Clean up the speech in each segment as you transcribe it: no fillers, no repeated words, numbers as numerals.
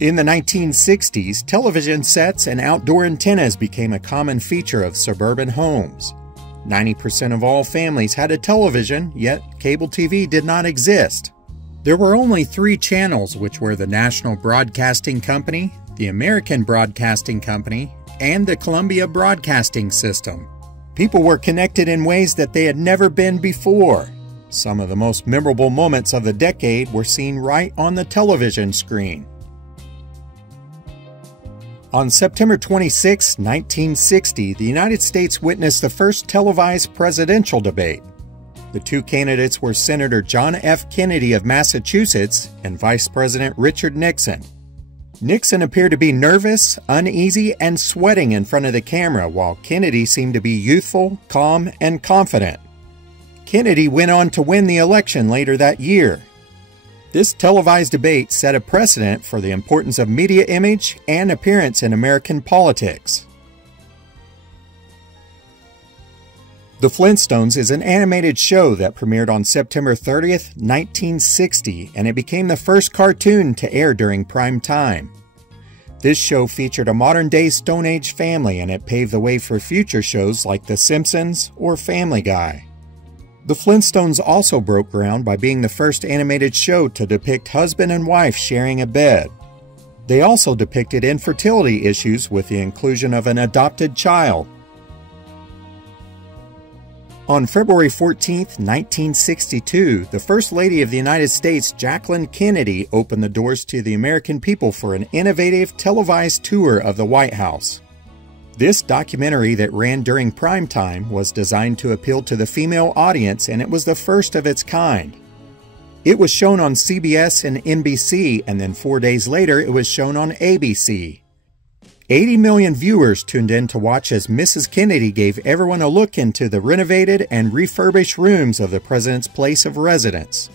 In the 1960s, television sets and outdoor antennas became a common feature of suburban homes. 90% of all families had a television, yet cable TV did not exist. There were only 3 channels, which were the National Broadcasting Company, the American Broadcasting Company, and the Columbia Broadcasting System. People were connected in ways that they had never been before. Some of the most memorable moments of the decade were seen right on the television screen. On September 26, 1960, the United States witnessed the first televised presidential debate. The 2 candidates were Senator John F. Kennedy of Massachusetts and Vice President Richard Nixon. Nixon appeared to be nervous, uneasy, and sweating in front of the camera, while Kennedy seemed to be youthful, calm, and confident. Kennedy went on to win the election later that year. This televised debate set a precedent for the importance of media image and appearance in American politics. The Flintstones is an animated show that premiered on September 30th, 1960, and it became the first cartoon to air during prime time. This show featured a modern-day Stone Age family, and it paved the way for future shows like The Simpsons or Family Guy. The Flintstones also broke ground by being the first animated show to depict husband and wife sharing a bed. They also depicted infertility issues with the inclusion of an adopted child. On February 14, 1962, the First Lady of the United States, Jacqueline Kennedy, opened the doors to the American people for an innovative televised tour of the White House. This documentary that ran during prime time was designed to appeal to the female audience, and it was the first of its kind. It was shown on CBS and NBC, and then 4 days later it was shown on ABC. 80 million viewers tuned in to watch as Mrs. Kennedy gave everyone a look into the renovated and refurbished rooms of the president's place of residence.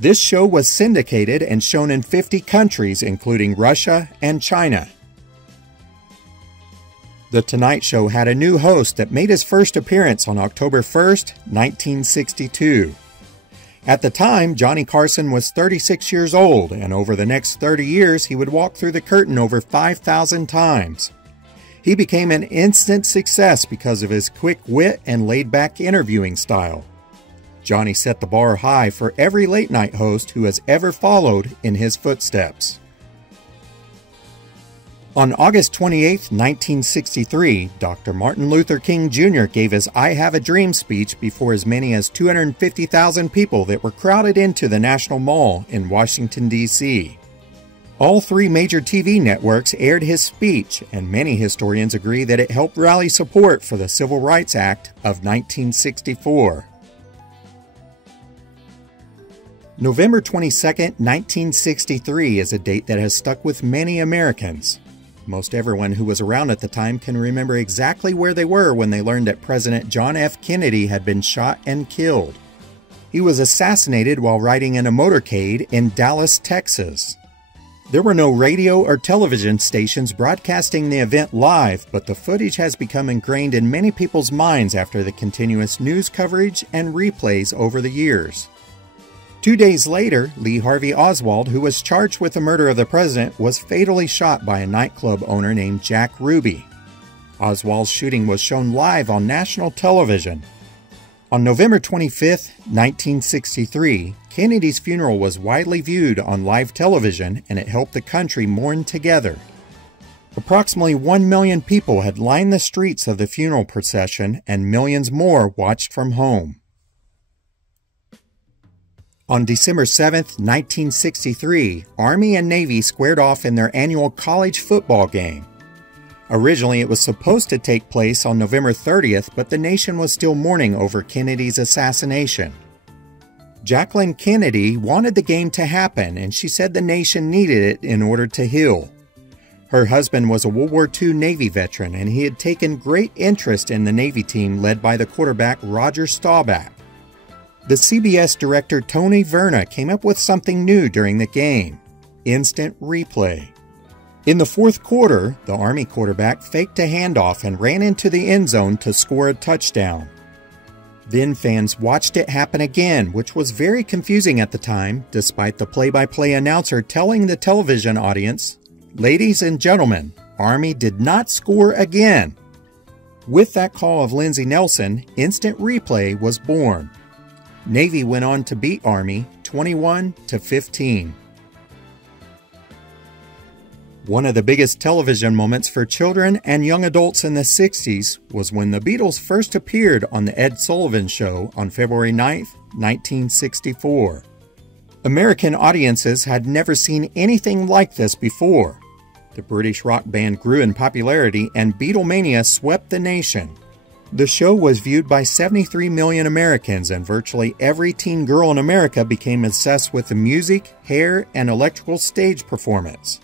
This show was syndicated and shown in 50 countries, including Russia and China. The Tonight Show had a new host that made his first appearance on October 1st, 1962. At the time, Johnny Carson was 36 years old, and over the next 30 years, he would walk through the curtain over 5,000 times. He became an instant success because of his quick wit and laid-back interviewing style. Johnny set the bar high for every late-night host who has ever followed in his footsteps. On August 28, 1963, Dr. Martin Luther King Jr. gave his I Have a Dream speech before as many as 250,000 people that were crowded into the National Mall in Washington, D.C. All 3 major TV networks aired his speech, and many historians agree that it helped rally support for the Civil Rights Act of 1964. November 22, 1963 is a date that has stuck with many Americans. Most everyone who was around at the time can remember exactly where they were when they learned that President John F. Kennedy had been shot and killed. He was assassinated while riding in a motorcade in Dallas, Texas. There were no radio or television stations broadcasting the event live, but the footage has become ingrained in many people's minds after the continuous news coverage and replays over the years. 2 days later, Lee Harvey Oswald, who was charged with the murder of the president, was fatally shot by a nightclub owner named Jack Ruby. Oswald's shooting was shown live on national television. On November 25, 1963, Kennedy's funeral was widely viewed on live television, and it helped the country mourn together. Approximately 1 million people had lined the streets of the funeral procession, and millions more watched from home. On December 7, 1963, Army and Navy squared off in their annual college football game. Originally, it was supposed to take place on November 30th, but the nation was still mourning over Kennedy's assassination. Jacqueline Kennedy wanted the game to happen, and she said the nation needed it in order to heal. Her husband was a World War II Navy veteran, and he had taken great interest in the Navy team led by the quarterback Roger Staubach. The CBS director Tony Verna came up with something new during the game: instant replay. In the fourth quarter, the Army quarterback faked a handoff and ran into the end zone to score a touchdown. Then fans watched it happen again, which was very confusing at the time, despite the play-by-play announcer telling the television audience, Ladies and gentlemen, Army did not score again. With that call of Lindsey Nelson, instant replay was born. Navy went on to beat Army 21-15. One of the biggest television moments for children and young adults in the 60s was when the Beatles first appeared on The Ed Sullivan Show on February 9, 1964. American audiences had never seen anything like this before. The British rock band grew in popularity and Beatlemania swept the nation. The show was viewed by 73 million Americans, and virtually every teen girl in America became obsessed with the music, hair, and electrical stage performance.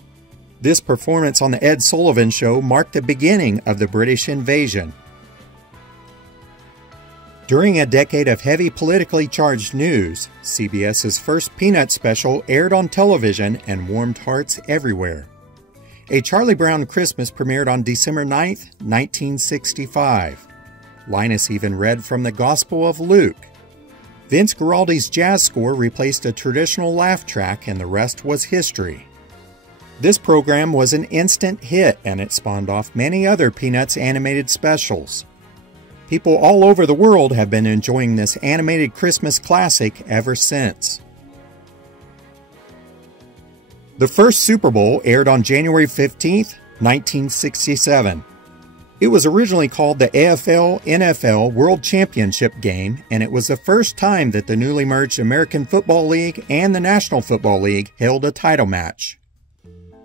This performance on The Ed Sullivan Show marked the beginning of the British invasion. During a decade of heavy politically charged news, CBS's first Peanut special aired on television and warmed hearts everywhere. A Charlie Brown Christmas premiered on December 9, 1965. Linus even read from the Gospel of Luke. Vince Guaraldi's jazz score replaced a traditional laugh track, and the rest was history. This program was an instant hit, and it spawned off many other Peanuts animated specials. People all over the world have been enjoying this animated Christmas classic ever since. The first Super Bowl aired on January 15, 1967. It was originally called the AFL-NFL World Championship Game, and it was the first time that the newly merged American Football League and the National Football League held a title match.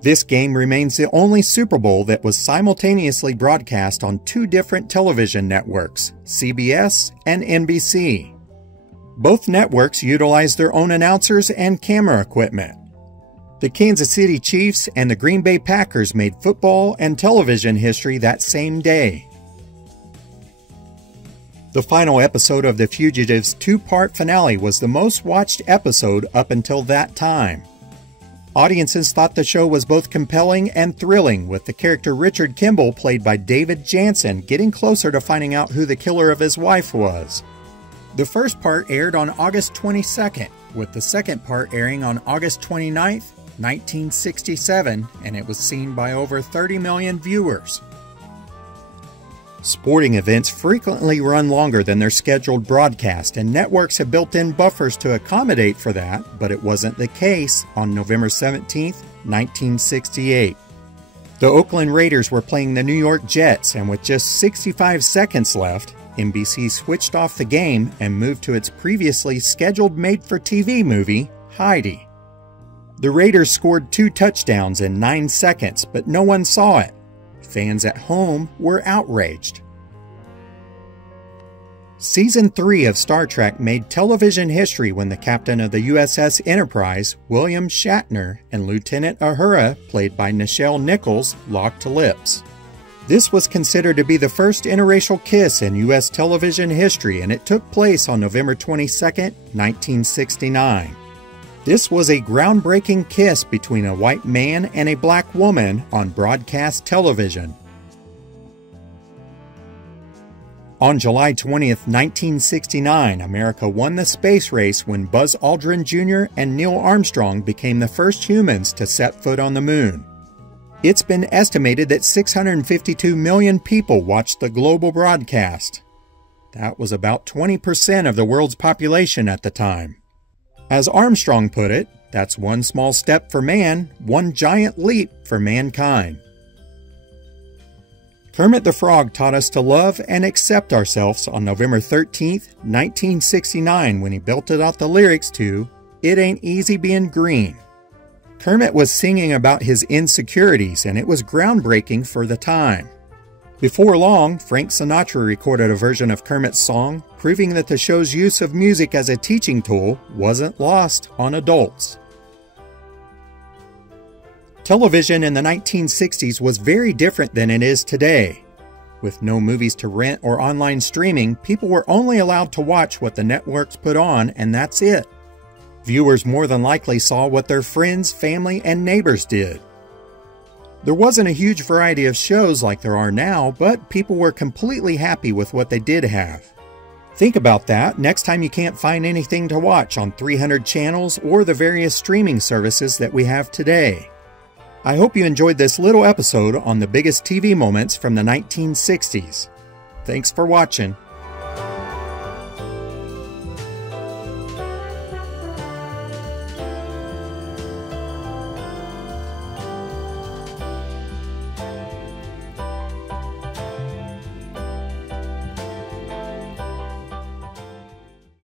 This game remains the only Super Bowl that was simultaneously broadcast on two different television networks, CBS and NBC. Both networks utilized their own announcers and camera equipment. The Kansas City Chiefs and the Green Bay Packers made football and television history that same day. The final episode of The Fugitive's two-part finale was the most watched episode up until that time. Audiences thought the show was both compelling and thrilling, with the character Richard Kimball, played by David Jansen, getting closer to finding out who the killer of his wife was. The first part aired on August 22nd, with the second part airing on August 29th, 1967, and it was seen by over 30 million viewers. Sporting events frequently run longer than their scheduled broadcast, and networks have built-in buffers to accommodate for that, but it wasn't the case on November 17, 1968. The Oakland Raiders were playing the New York Jets, and with just 65 seconds left, NBC switched off the game and moved to its previously scheduled made-for-TV movie, Heidi. The Raiders scored 2 touchdowns in 9 seconds, but no one saw it. Fans at home were outraged. Season 3 of Star Trek made television history when the captain of the USS Enterprise, William Shatner, and Lieutenant Uhura, played by Nichelle Nichols, locked lips. This was considered to be the first interracial kiss in U.S. television history, and it took place on November 22, 1969. This was a groundbreaking kiss between a white man and a black woman on broadcast television. On July 20, 1969, America won the space race when Buzz Aldrin Jr. and Neil Armstrong became the first humans to set foot on the moon. It's been estimated that 652 million people watched the global broadcast. That was about 20% of the world's population at the time. As Armstrong put it, that's one small step for man, one giant leap for mankind. Kermit the Frog taught us to love and accept ourselves on November 13, 1969, when he belted out the lyrics to "It Ain't Easy Being Green." Kermit was singing about his insecurities, and it was groundbreaking for the time. Before long, Frank Sinatra recorded a version of Kermit's song, proving that the show's use of music as a teaching tool wasn't lost on adults. Television in the 1960s was very different than it is today. With no movies to rent or online streaming, people were only allowed to watch what the networks put on, and that's it. Viewers more than likely saw what their friends, family, and neighbors did. There wasn't a huge variety of shows like there are now, but people were completely happy with what they did have. Think about that next time you can't find anything to watch on 300 channels or the various streaming services that we have today. I hope you enjoyed this little episode on the biggest TV moments from the 1960s. Thanks for watching.